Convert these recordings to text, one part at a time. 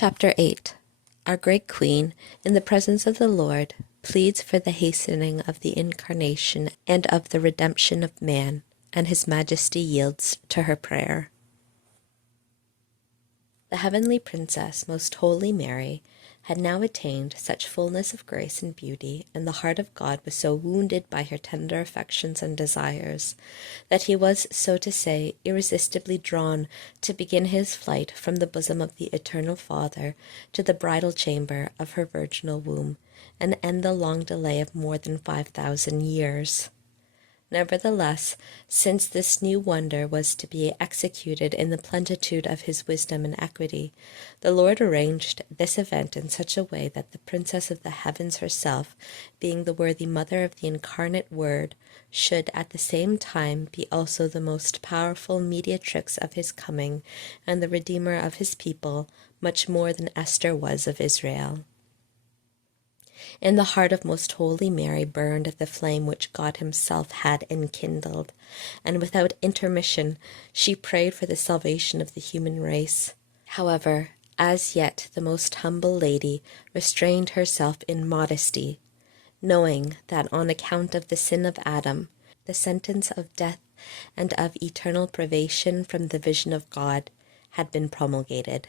Chapter 8. Our great Queen, in the presence of the Lord, pleads for the hastening of the incarnation and of the redemption of man, and His Majesty yields to her prayer. The heavenly Princess, most holy Mary, had now attained such fullness of grace and beauty, and the heart of God was so wounded by her tender affections and desires, that he was, so to say, irresistibly drawn to begin his flight from the bosom of the Eternal Father to the bridal chamber of her virginal womb, and end the long delay of more than 5,000 years. Nevertheless, since this new wonder was to be executed in the plenitude of his wisdom and equity, the Lord arranged this event in such a way that the Princess of the Heavens herself, being the worthy mother of the incarnate Word, should at the same time be also the most powerful mediatrix of his coming and the Redeemer of his people, much more than Esther was of Israel. In the heart of most holy Mary burned the flame which God himself had enkindled, and without intermission she prayed for the salvation of the human race. However, as yet the most humble lady restrained herself in modesty, knowing that on account of the sin of Adam, the sentence of death and of eternal privation from the vision of God had been promulgated.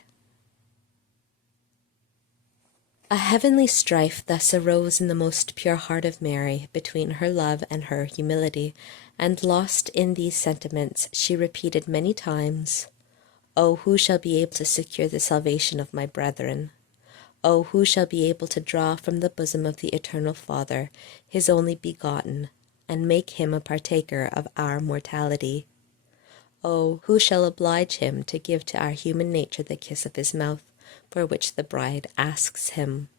A heavenly strife thus arose in the most pure heart of Mary between her love and her humility, and lost in these sentiments, she repeated many times, "Oh, who shall be able to secure the salvation of my brethren? Oh, who shall be able to draw from the bosom of the Eternal Father his only begotten, and make him a partaker of our mortality? Oh, who shall oblige him to give to our human nature the kiss of his mouth, for which the bride asks him?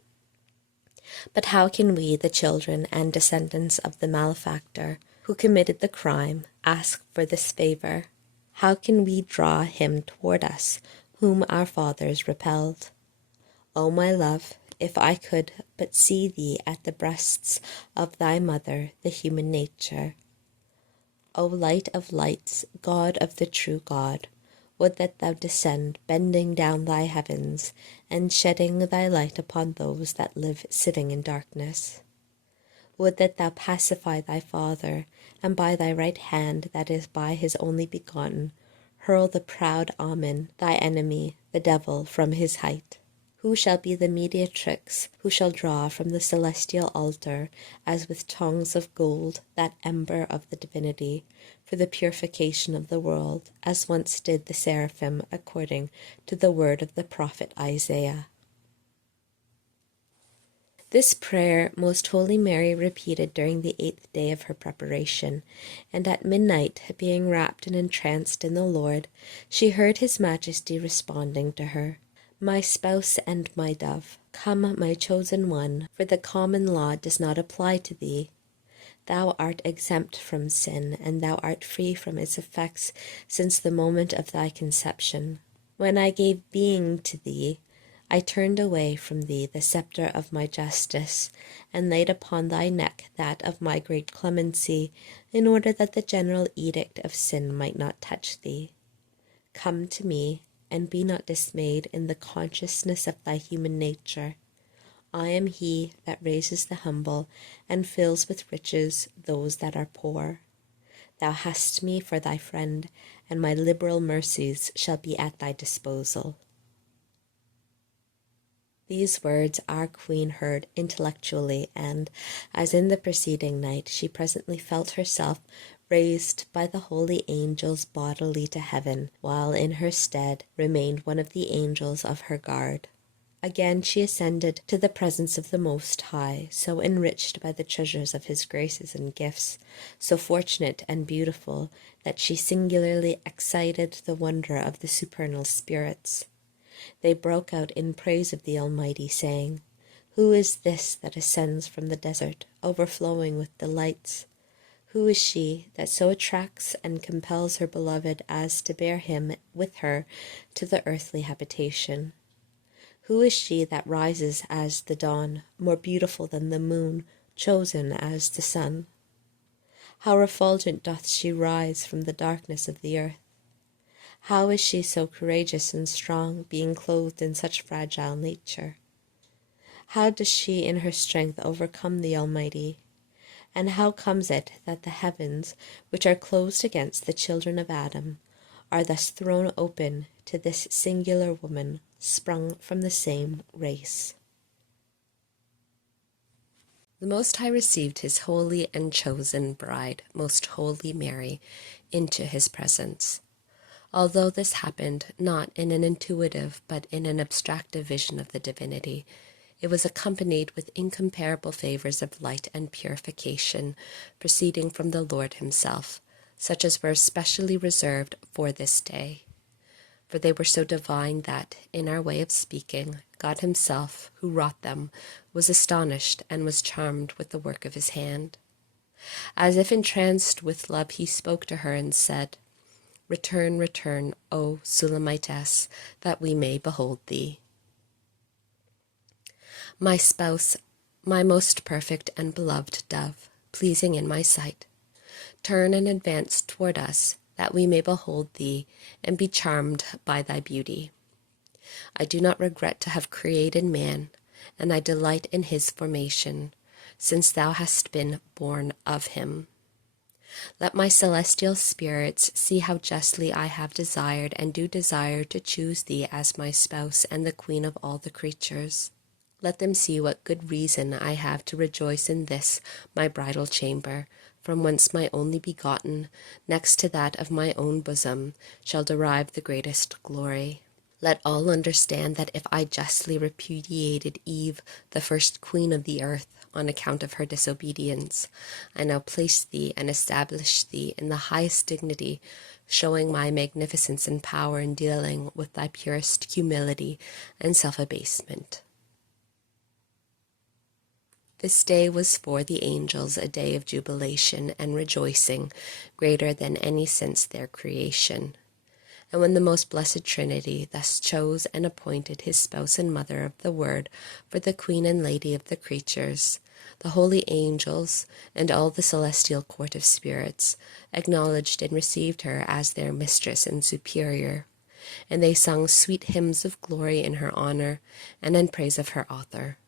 But how can we, the children and descendants of the malefactor who committed the crime, ask for this favor? How can we draw him toward us, whom our fathers repelled? O my love, if I could but see thee at the breasts of thy mother, the human nature! O light of lights, God of the true God, would that thou descend, bending down thy heavens, and shedding thy light upon those that live sitting in darkness. Would that thou pacify thy Father, and by thy right hand, that is by his only begotten, hurl the proud Ammon, thy enemy, the devil, from his height. Who shall be the mediatrix, who shall draw from the celestial altar, as with tongues of gold, that ember of the divinity, for the purification of the world, as once did the seraphim, according to the word of the prophet Isaiah? This prayer most holy Mary repeated during the 8th day of her preparation, and at midnight, being wrapped and entranced in the Lord, she heard his Majesty responding to her, "My spouse and my dove, come, my chosen one, for the common law does not apply to thee. Thou art exempt from sin, and thou art free from its effects since the moment of thy conception. When I gave being to thee, I turned away from thee the sceptre of my justice, and laid upon thy neck that of my great clemency, in order that the general edict of sin might not touch thee. Come to me, and be not dismayed in the consciousness of thy human nature. I am he that raises the humble, and fills with riches those that are poor. Thou hast me for thy friend, and my liberal mercies shall be at thy disposal." These words our Queen heard intellectually, and, as in the preceding night, she presently felt herself raised by the holy angels bodily to heaven, while in her stead remained one of the angels of her guard. Again she ascended to the presence of the Most High, so enriched by the treasures of his graces and gifts, so fortunate and beautiful that she singularly excited the wonder of the supernal spirits. They broke out in praise of the Almighty, saying, "Who is this that ascends from the desert, overflowing with delights? Who is she that so attracts and compels her beloved as to bear him with her to the earthly habitation? Who is she that rises as the dawn, more beautiful than the moon, chosen as the sun? How refulgent doth she rise from the darkness of the earth! How is she so courageous and strong, being clothed in such fragile nature? How does she in her strength overcome the Almighty? And how comes it that the heavens, which are closed against the children of Adam, are thus thrown open to this singular woman, sprung from the same race? The Most High received his holy and chosen bride, Most Holy Mary, into his presence. Although this happened not in an intuitive but in an abstractive vision of the divinity, it was accompanied with incomparable favors of light and purification proceeding from the Lord himself, such as were especially reserved for this day. For they were so divine that, in our way of speaking, God himself, who wrought them, was astonished and was charmed with the work of his hand. As if entranced with love, he spoke to her and said, "Return, return, O Sulamitess, that we may behold thee. My spouse, my most perfect and beloved dove, pleasing in my sight, turn and advance toward us, that we may behold thee and be charmed by thy beauty. I do not regret to have created man, and I delight in his formation, since thou hast been born of him. Let my celestial spirits see how justly I have desired and do desire to choose thee as my spouse and the queen of all the creatures. Let them see what good reason I have to rejoice in this my bridal chamber, from whence my only begotten, next to that of my own bosom, shall derive the greatest glory. Let all understand that if I justly repudiated Eve, the first queen of the earth, on account of her disobedience, I now place thee and establish thee in the highest dignity, showing my magnificence and power in dealing with thy purest humility and self-abasement. This day was for the angels a day of jubilation and rejoicing, greater than any since their creation. And when the most blessed Trinity thus chose and appointed his spouse and mother of the Word for the Queen and Lady of the creatures, the holy angels and all the celestial court of spirits acknowledged and received her as their mistress and superior, and they sung sweet hymns of glory in her honor and in praise of her author.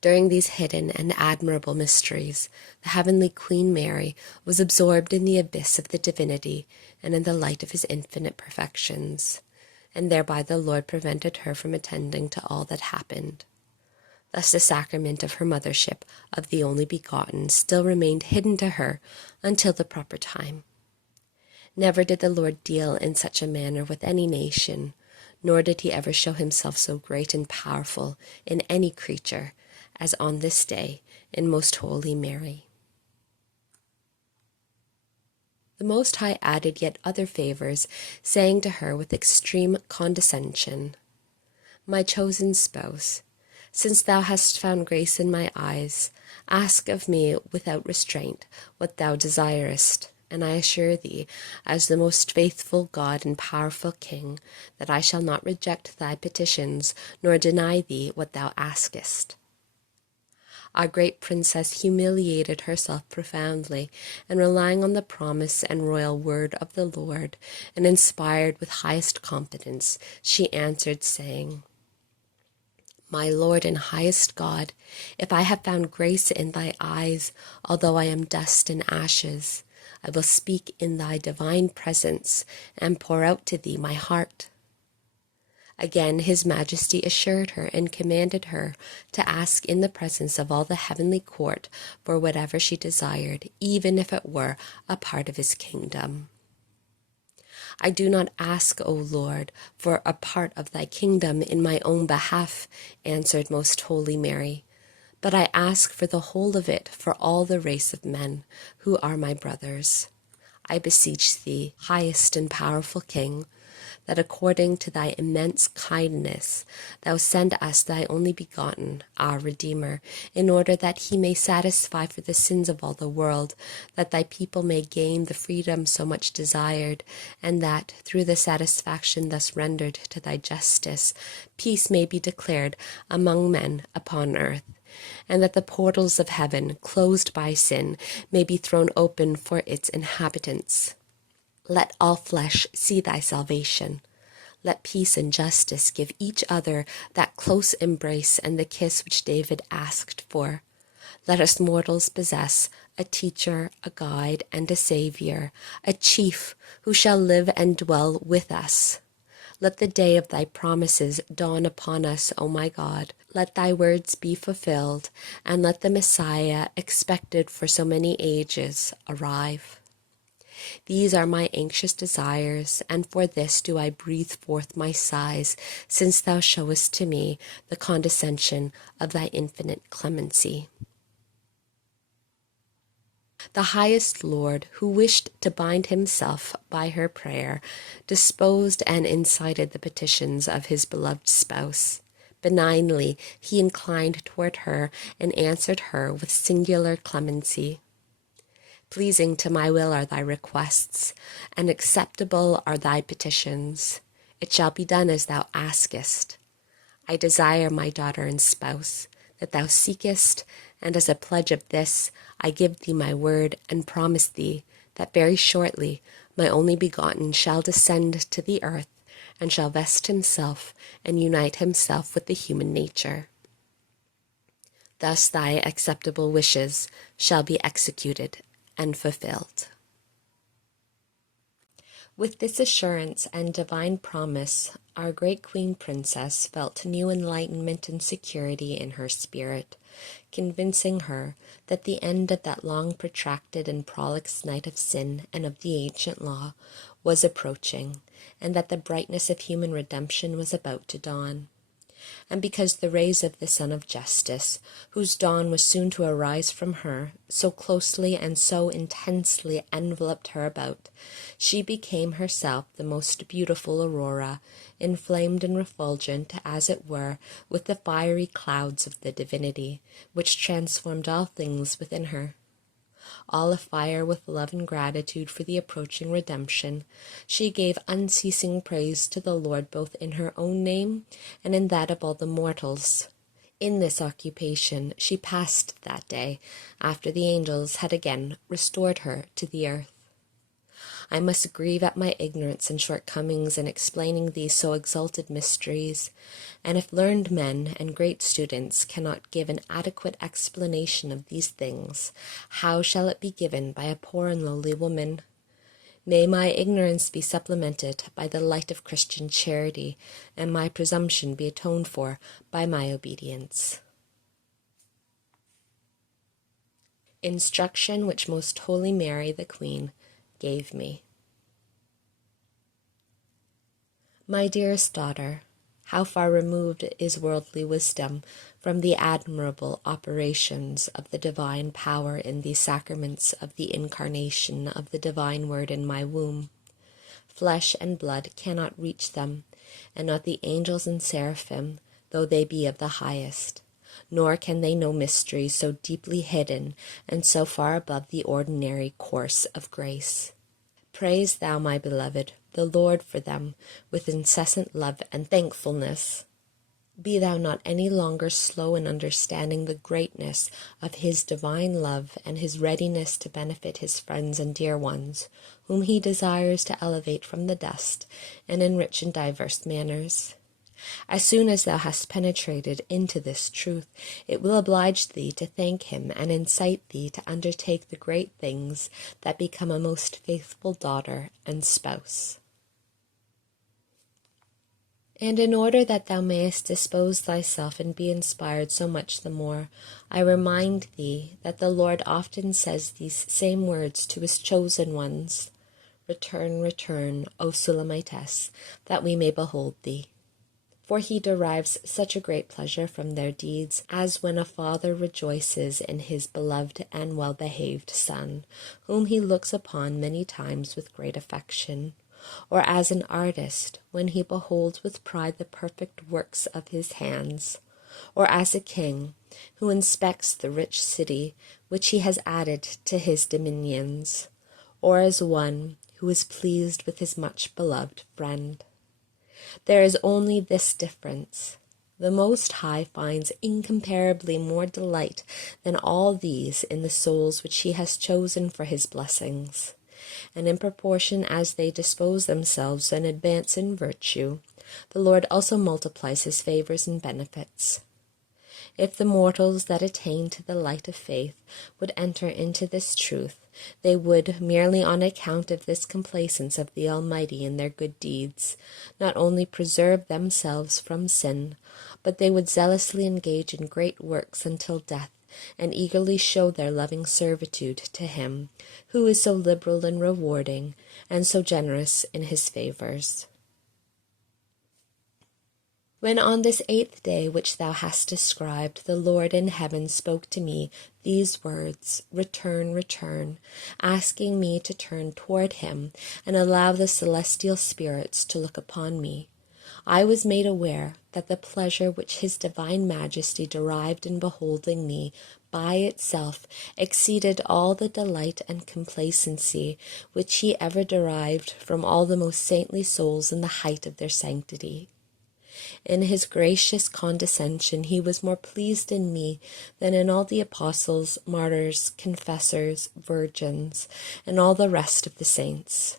During these hidden and admirable mysteries, the heavenly Queen Mary was absorbed in the abyss of the divinity and in the light of his infinite perfections, and thereby the Lord prevented her from attending to all that happened. Thus the sacrament of her mothership of the only begotten still remained hidden to her until the proper time. Never did the Lord deal in such a manner with any nation, nor did he ever show himself so great and powerful in any creature as on this day in Most Holy Mary. The Most High added yet other favors, saying to her with extreme condescension, "My chosen spouse, since thou hast found grace in my eyes, ask of me without restraint what thou desirest, and I assure thee, as the most faithful God and powerful King, that I shall not reject thy petitions, nor deny thee what thou askest." Our great princess humiliated herself profoundly, and relying on the promise and royal word of the Lord, and inspired with highest confidence, she answered, saying, "My Lord and highest God, if I have found grace in thy eyes, although I am dust and ashes, I will speak in thy divine presence, and pour out to thee my heart." Again his majesty assured her and commanded her to ask in the presence of all the heavenly court for whatever she desired, even if it were a part of his kingdom. "I do not ask, O Lord, for a part of thy kingdom in my own behalf," answered Most Holy Mary, "but I ask for the whole of it for all the race of men who are my brothers. I beseech thee, highest and powerful King, that according to thy immense kindness thou send us thy only begotten, our Redeemer, in order that he may satisfy for the sins of all the world, that thy people may gain the freedom so much desired, and that, through the satisfaction thus rendered to thy justice, peace may be declared among men upon earth, and that the portals of heaven, closed by sin, may be thrown open for its inhabitants. Let all flesh see thy salvation. Let peace and justice give each other that close embrace and the kiss which David asked for. Let us mortals possess a teacher, a guide, and a savior, a chief who shall live and dwell with us. Let the day of thy promises dawn upon us, O my God. Let thy words be fulfilled, and let the Messiah, expected for so many ages, arrive. These are my anxious desires, and for this do I breathe forth my sighs, since thou showest to me the condescension of thy infinite clemency. The highest Lord, who wished to bind himself by her prayer, disposed and incited the petitions of his beloved spouse. Benignly he inclined toward her and answered her with singular clemency. Pleasing to my will are thy requests, and acceptable are thy petitions. It shall be done as thou askest. I desire, my daughter and spouse, that thou seekest, and as a pledge of this, I give thee my word and promise thee that very shortly my only begotten shall descend to the earth and shall vest himself and unite himself with the human nature. Thus thy acceptable wishes shall be executed and fulfilled. With this assurance and divine promise, our great Queen Princess felt new enlightenment and security in her spirit, convincing her that the end of that long protracted and prolix night of sin and of the ancient law was approaching, and that the brightness of human redemption was about to dawn. And because the rays of the Sun of Justice, whose dawn was soon to arise from her, so closely and so intensely enveloped her about, she became herself the most beautiful aurora, inflamed and refulgent, as it were, with the fiery clouds of the divinity, which transformed all things within her. All afire with love and gratitude for the approaching redemption, she gave unceasing praise to the Lord both in her own name and in that of all the mortals. In this occupation she passed that day, after the angels had again restored her to the earth. I must grieve at my ignorance and shortcomings in explaining these so exalted mysteries, and if learned men and great students cannot give an adequate explanation of these things, how shall it be given by a poor and lowly woman? May my ignorance be supplemented by the light of Christian charity, and my presumption be atoned for by my obedience. Instruction which Most Holy Mary, the Queen, gave me. My dearest daughter, how far removed is worldly wisdom from the admirable operations of the divine power in these sacraments of the incarnation of the divine Word in my womb. Flesh and blood cannot reach them, and not the angels and seraphim, though they be of the highest. Nor can they know mysteries so deeply hidden and so far above the ordinary course of grace. Praise thou, my beloved, the Lord for them with incessant love and thankfulness. Be thou not any longer slow in understanding the greatness of his divine love and his readiness to benefit his friends and dear ones, whom he desires to elevate from the dust and enrich in divers manners. As soon as thou hast penetrated into this truth, it will oblige thee to thank him and incite thee to undertake the great things that become a most faithful daughter and spouse. And in order that thou mayest dispose thyself and be inspired so much the more, I remind thee that the Lord often says these same words to his chosen ones, Return, return, O Sulamithess, that we may behold thee. For he derives such a great pleasure from their deeds, as when a father rejoices in his beloved and well-behaved son, whom he looks upon many times with great affection, or as an artist when he beholds with pride the perfect works of his hands, or as a king who inspects the rich city which he has added to his dominions, or as one who is pleased with his much-beloved friend. There is only this difference. The Most High finds incomparably more delight than all these in the souls which he has chosen for his blessings, and in proportion as they dispose themselves and advance in virtue, the Lord also multiplies his favors and benefits. If the mortals that attain to the light of faith would enter into this truth, they would, merely on account of this complacence of the Almighty in their good deeds, not only preserve themselves from sin, but they would zealously engage in great works until death, and eagerly show their loving servitude to him, who is so liberal in rewarding, and so generous in his favors. When on this 8th day which thou hast described, the Lord in heaven spoke to me these words, Return, return, asking me to turn toward him, and allow the celestial spirits to look upon me, I was made aware that the pleasure which his divine majesty derived in beholding me by itself exceeded all the delight and complacency which he ever derived from all the most saintly souls in the height of their sanctity. In his gracious condescension he was more pleased in me than in all the apostles, martyrs, confessors, virgins, and all the rest of the saints.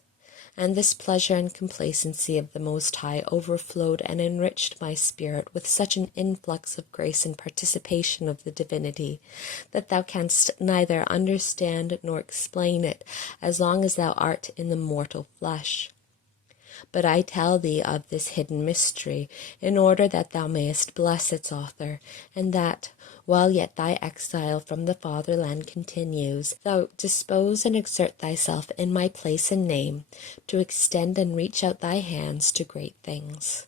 And this pleasure and complacency of the Most High overflowed and enriched my spirit with such an influx of grace and participation of the divinity, that thou canst neither understand nor explain it as long as thou art in the mortal flesh. But I tell thee of this hidden mystery, in order that thou mayest bless its author, and that, while yet thy exile from the fatherland continues, thou dispose and exert thyself in my place and name, to extend and reach out thy hands to great things.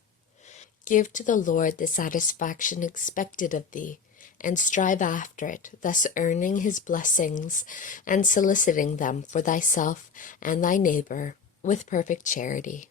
Give to the Lord the satisfaction expected of thee, and strive after it, thus earning his blessings, and soliciting them for thyself and thy neighbor with perfect charity.